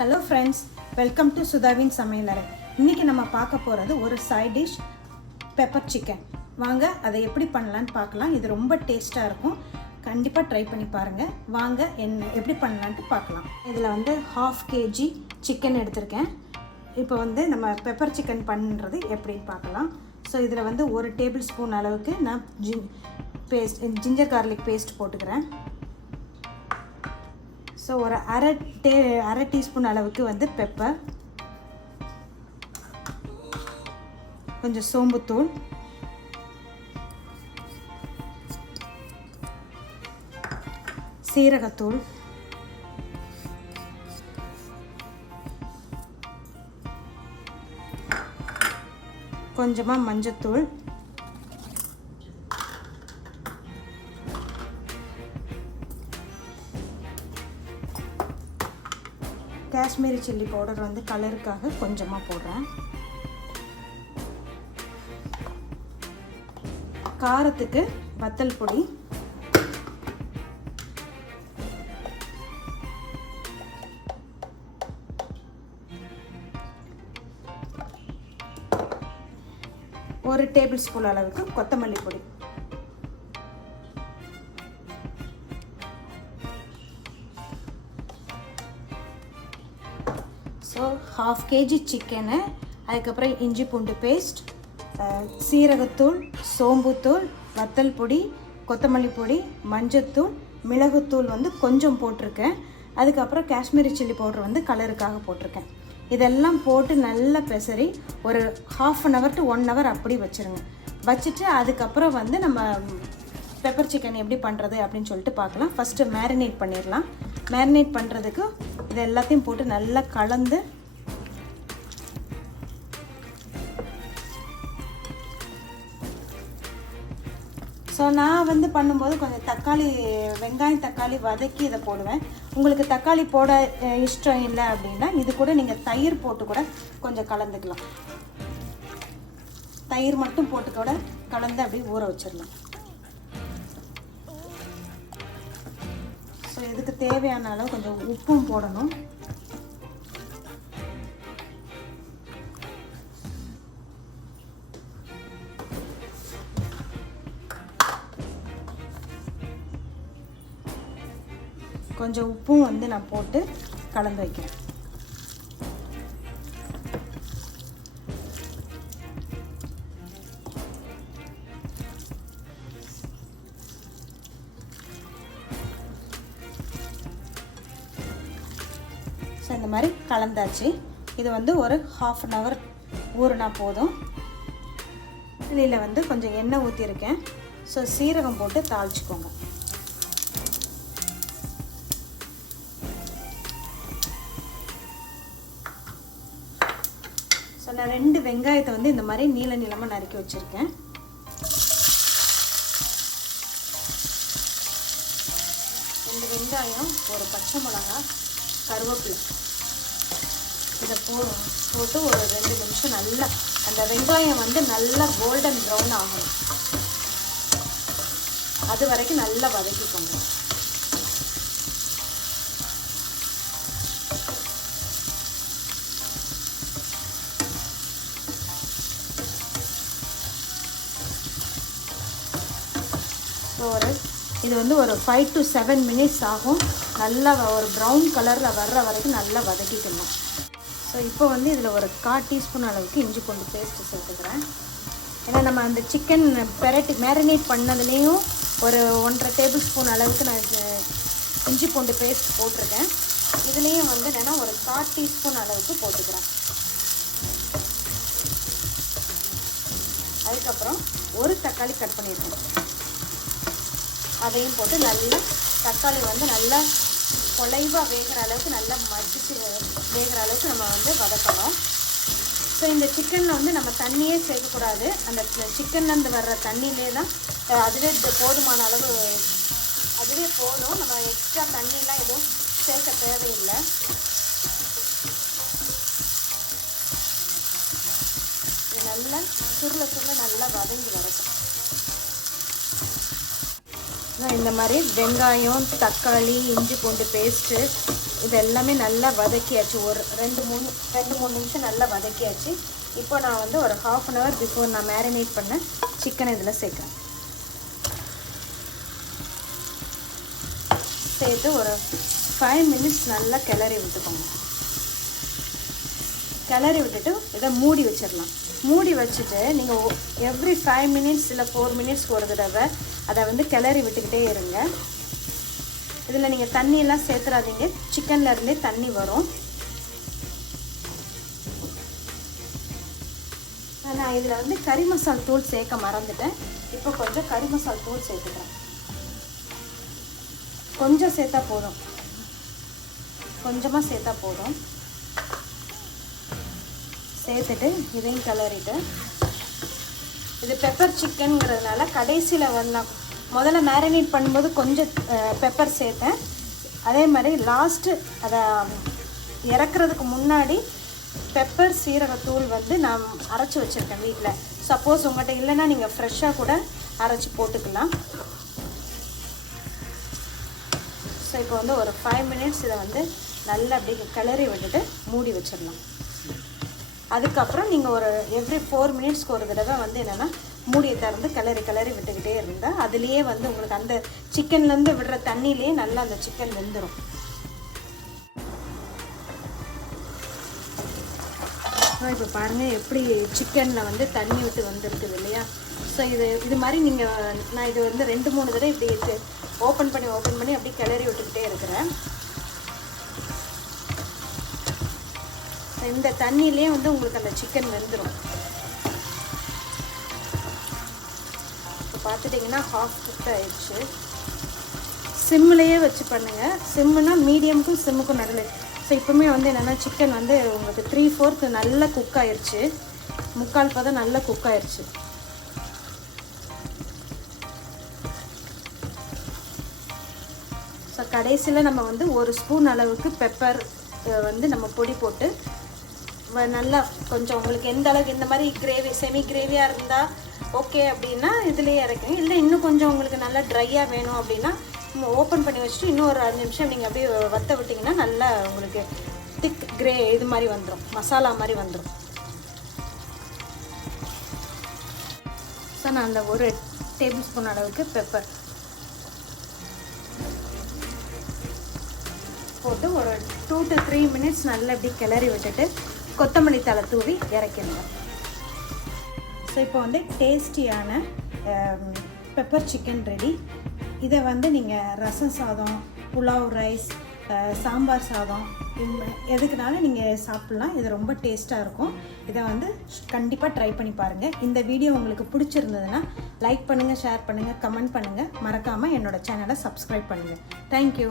Hello friends, welcome to சுதாவின் சமையலறை. இன்றைக்கி நம்ம பார்க்க போகிறது ஒரு சைட் டிஷ் பெப்பர் சிக்கன். வாங்க அதை எப்படி பண்ணலான்னு பார்க்கலாம். இது ரொம்ப டேஸ்ட்டாக இருக்கும். கண்டிப்பாக ட்ரை பண்ணி பாருங்கள். வாங்க எப்படி பண்ணலான்ட்டு பார்க்கலாம். இதில் வந்து 1/2 kg சிக்கன் எடுத்திருக்கேன். இப்போ வந்து நம்ம பெப்பர் சிக்கன் பண்ணுறது எப்படின்னு பார்க்கலாம். ஸோ இதில் வந்து 1 டேபிள் ஸ்பூன் அளவுக்கு நான் ஜிஞ்சர் கார்லிக் பேஸ்ட் போட்டுக்கிறேன். ஸோ ஒரு அரை டீஸ்பூன் அளவுக்கு வந்து பெப்பர், கொஞ்சம் சோம்புத்தூள், சீரகத்தூள், கொஞ்சமாக மஞ்சத்தூள், காஷ்மீரி சில்லி பவுடர் வந்து கலருக்காக கொஞ்சமாக போடுறேன். காரத்துக்கு வத்தல் பொடி, ஒரு டேபிள் ஸ்பூன் அளவுக்கு கொத்தமல்லி பொடி. ஸோ 1/2 kg சிக்கனு, அதுக்கப்புறம் இஞ்சி பூண்டு பேஸ்ட், சீரகத்தூள், சோம்புத்தூள், வத்தல் பொடி, கொத்தமல்லி பொடி, மஞ்சத்தூள், மிளகுத்தூள் வந்து கொஞ்சம் போட்டிருக்கேன். அதுக்கப்புறம் காஷ்மீரி சில்லி பவுடர் வந்து கலருக்காக போட்டிருக்கேன். இதெல்லாம் போட்டு நல்லா பெசரி ஒரு 1/2 hour to 1 hour அப்படி வச்சுருங்க. வச்சுட்டு அதுக்கப்புறம் வந்து நம்ம பெப்பர் சிக்கன் எப்படி பண்ணுறது அப்படின்னு சொல்லிட்டு பார்க்கலாம். ஃபஸ்ட்டு மேரினேட் பண்ணிடலாம். மேரினேட் பண்ணுறதுக்கு இது எல்லாத்தையும் போட்டு நல்லா கலந்து ஸோ நான் வந்து பண்ணும்போது கொஞ்சம் வெங்காயம் தக்காளி வதக்கி இதை போடுவேன். உங்களுக்கு தக்காளி போட இஷ்டம் இல்லை அப்படின்னா இது கூட நீங்கள் தயிர் போட்டு கூட கொஞ்சம் கலந்துக்கலாம். தயிர் மட்டும் போட்டு கூட கலந்து அப்படியே ஊற வச்சிடலாம். ஸோ இதுக்கு தேவையான அளவு கொஞ்சம் உப்பும் போடணும். கொஞ்சம் உப்பும் வந்து நான் போட்டு கலந்து வைக்கிறேன். ஸோ இந்த மாதிரி கலந்தாச்சு. இது வந்து ஒரு 1/2 hour ஊறுனா போதும். இதில் வந்து கொஞ்சம் எண்ணெய் ஊற்றிருக்கேன். ஸோ சீரகம் போட்டு தாளிச்சுக்கோங்க. ஸோ நான் 2 வெங்காயத்தை வந்து இந்த மாதிரி நீளமாக நறுக்கி வச்சுருக்கேன். வெங்காயம், ஒரு பச்சை மிளகாய், கருவேப்பிலை இதை போட்டு ஒரு 2 நிமிஷம் நல்லா அந்த வெங்காயம் வந்து நல்லா கோல்டன் ப்ரௌன் ஆகும். அது வரைக்கும் நல்லா வதக்கிக்கோங்க. இது வந்து ஒரு 5 to 7 minutes ஆகும். நல்லா ஒரு ப்ரௌன் கலரில் வர்ற வரைக்கும் நல்லா வதக்கிக்கணும். ஸோ இப்போ வந்து இதில் ஒரு 1/4 teaspoon அளவுக்கு இஞ்சி பூண்டு பேஸ்ட்டு சேர்த்துக்கிறேன். ஏன்னா நம்ம அந்த சிக்கன் மேரினேட் பண்ணதுலேயும் ஒரு 1.5 tablespoon அளவுக்கு நான் இஞ்சி பூண்டு பேஸ்ட் போட்டிருக்கேன். இதுலேயும் வந்து என்னென்னா ஒரு 1/4 teaspoon அளவுக்கு போட்டுக்கிறேன். அதுக்கப்புறம் ஒரு தக்காளி கட் பண்ணியிருக்கேன். அதையும் போட்டு நல்லா தக்காளி வந்து நல்லா குலைவாக வேகிற அளவுக்கு நல்லா மசிச்சு வேகிற அளவுக்கு நம்ம வந்து வதக்கணும். ஸோ இந்த சிக்கனில் வந்து நம்ம தண்ணியே சேர்க்கக்கூடாது. அந்த சிக்கன்லேருந்து வர்ற தண்ணியிலே தான் அதுவே போதுமான அளவு அதுவே போதும். நம்ம எக்ஸ்ட்ரா தண்ணியெலாம் எதுவும் சேர்க்க தேவையில்லை. இது நல்லா சுருள நல்லா வதங்கி வரட்டும். இந்த மாதிரி வெங்காயம், தக்காளி, இஞ்சி பூண்டு பேஸ்ட்டு இது எல்லாமே நல்லா வதக்கியாச்சு. ஒரு 2-3 நிமிஷம் நல்லா வதக்கியாச்சு. இப்போ நான் வந்து ஒரு 1/2 hour பிஃபோர் நான் மேரினேட் பண்ண சிக்கனை இதில் சேர்க்குறேன். சேர்த்து ஒரு 5 minutes நல்லா கிளறி விட்டுக்கோங்க. கிளறி விட்டுட்டு இதை மூடி வச்சிடலாம். மூடி வச்சுட்டு நீங்கள் எவ்ரி 5 minutes இல்லை 4 minutes ஒரு தடவை அதை வந்து கிளறி விட்டுக்கிட்டே இருங்க. இதில் நீங்கள் தண்ணியெல்லாம் சேர்த்துறாதீங்க, சிக்கன்லேருந்தே தண்ணி வரும். நான் இதில் வந்து கறி மசால் தூள் சேர்க்க மறந்துட்டேன். இப்போ கொஞ்சம் கறி மசால் தூள் சேர்த்துக்கிறேன். கொஞ்சம் சேர்த்தா போதும், கொஞ்சமாக சேர்த்தா போதும். சேர்த்துட்டு இதையும் கிளறிட்டு, இது பெப்பர் சிக்கனுங்கிறதுனால கடைசியில் வந்து முதல்ல மேரினேட் பண்ணும்போது கொஞ்சம் பெப்பர் சேர்த்தேன். அதே மாதிரி லாஸ்ட்டு அதை இறக்குறதுக்கு முன்னாடி பெப்பர் சீரகத்தூள் வந்து நான் அரைச்சி வச்சுருக்கேன் வீட்டில். சப்போஸ் உங்கள்கிட்ட இல்லைன்னா நீங்கள் ஃப்ரெஷ்ஷாக கூட அரைச்சி போட்டுக்கலாம். ஸோ இப்போ வந்து ஒரு 5 minutes இதை வந்து நல்லா அப்படி கிளறி விட்டுட்டு மூடி வச்சிடலாம். அதுக்கப்புறம் நீங்கள் ஒரு எவ்ரி 4 minutesக்கு ஒரு தடவை வந்து என்னென்னா மூடியை திறந்து கிளறி விட்டுக்கிட்டே இருந்தால் அதுலேயே வந்து உங்களுக்கு அந்த சிக்கன்லேருந்து விடுற தண்ணியிலே நல்லா அந்த சிக்கன் வெந்துடும். இப்போ பாருங்கள் எப்படி சிக்கனில் வந்து தண்ணி விட்டு வந்துருக்குது இல்லையா. ஸோ இது மாதிரி நான் இது வந்து 2-3 தடவை இப்படி ஓப்பன் பண்ணி அப்படி கிளறி விட்டுக்கிட்டே இருக்கிறேன். இந்த தண்ணியிலே வந்து உங்களுக்கு அந்த சிக்கன் வெந்துடும். இப்போ பார்த்துட்டிங்கன்னா half cooked ஆயிடுச்சு. சிம்மிலேயே வச்சு பண்ணுங்கள். சிம்முனா மீடியமுக்கும் சிம்முக்கும் நடுவில். ஸோ இப்போவுமே வந்து என்னென்னா சிக்கன் வந்து உங்களுக்கு 3/4 நல்லா குக் ஆயிடுச்சு, 3/4 பதம் நல்லா குக் ஆயிடுச்சு. ஸோ கடைசியில் நம்ம வந்து 1 ஸ்பூன் அளவுக்கு பெப்பர் வந்து நம்ம பொடி போட்டு நல்லா கொஞ்சம் உங்களுக்கு எந்த அளவுக்கு இந்த மாதிரி கிரேவி செமி கிரேவியாக இருந்தால் ஓகே அப்படின்னா இதுலேயே இறக்குங்க. இல்லை இன்னும் கொஞ்சம் உங்களுக்கு நல்லா ட்ரையாக வேணும் அப்படின்னா ஓப்பன் பண்ணி வச்சுட்டு இன்னும் ஒரு 5 நிமிஷம் நீங்கள் அப்படியே வற்ற விட்டிங்கன்னா நல்லா உங்களுக்கு திக் இது மாதிரி வந்துடும், மசாலா மாதிரி வந்துடும். ஸோ நான் அந்த 1 டேபிள் ஸ்பூன் அளவுக்கு பெப்பர் போட்டு ஒரு 2 to 3 minutes நல்லா இப்படி கிளறி விட்டுட்டு கொத்தமல்லி தழை தூவி இறக்கிடுங்க. ஸோ இப்போ வந்து டேஸ்டியான பெப்பர் சிக்கன் ரெடி. இதை வந்து நீங்கள் ரசம் சாதம், புலாவ் ரைஸ், சாம்பார் சாதம் எதுக்குனாலும் நீங்கள் சாப்பிட்லாம். இது ரொம்ப டேஸ்ட்டாக இருக்கும். இதை வந்து கண்டிப்பாக ட்ரை பண்ணி பாருங்கள். இந்த வீடியோ உங்களுக்கு பிடிச்சிருந்ததுன்னா லைக் பண்ணுங்கள், ஷேர் பண்ணுங்கள், கமெண்ட் பண்ணுங்கள். மறக்காமல் என்னோடய சேனலை சப்ஸ்கிரைப் பண்ணுங்கள். தேங்க்யூ.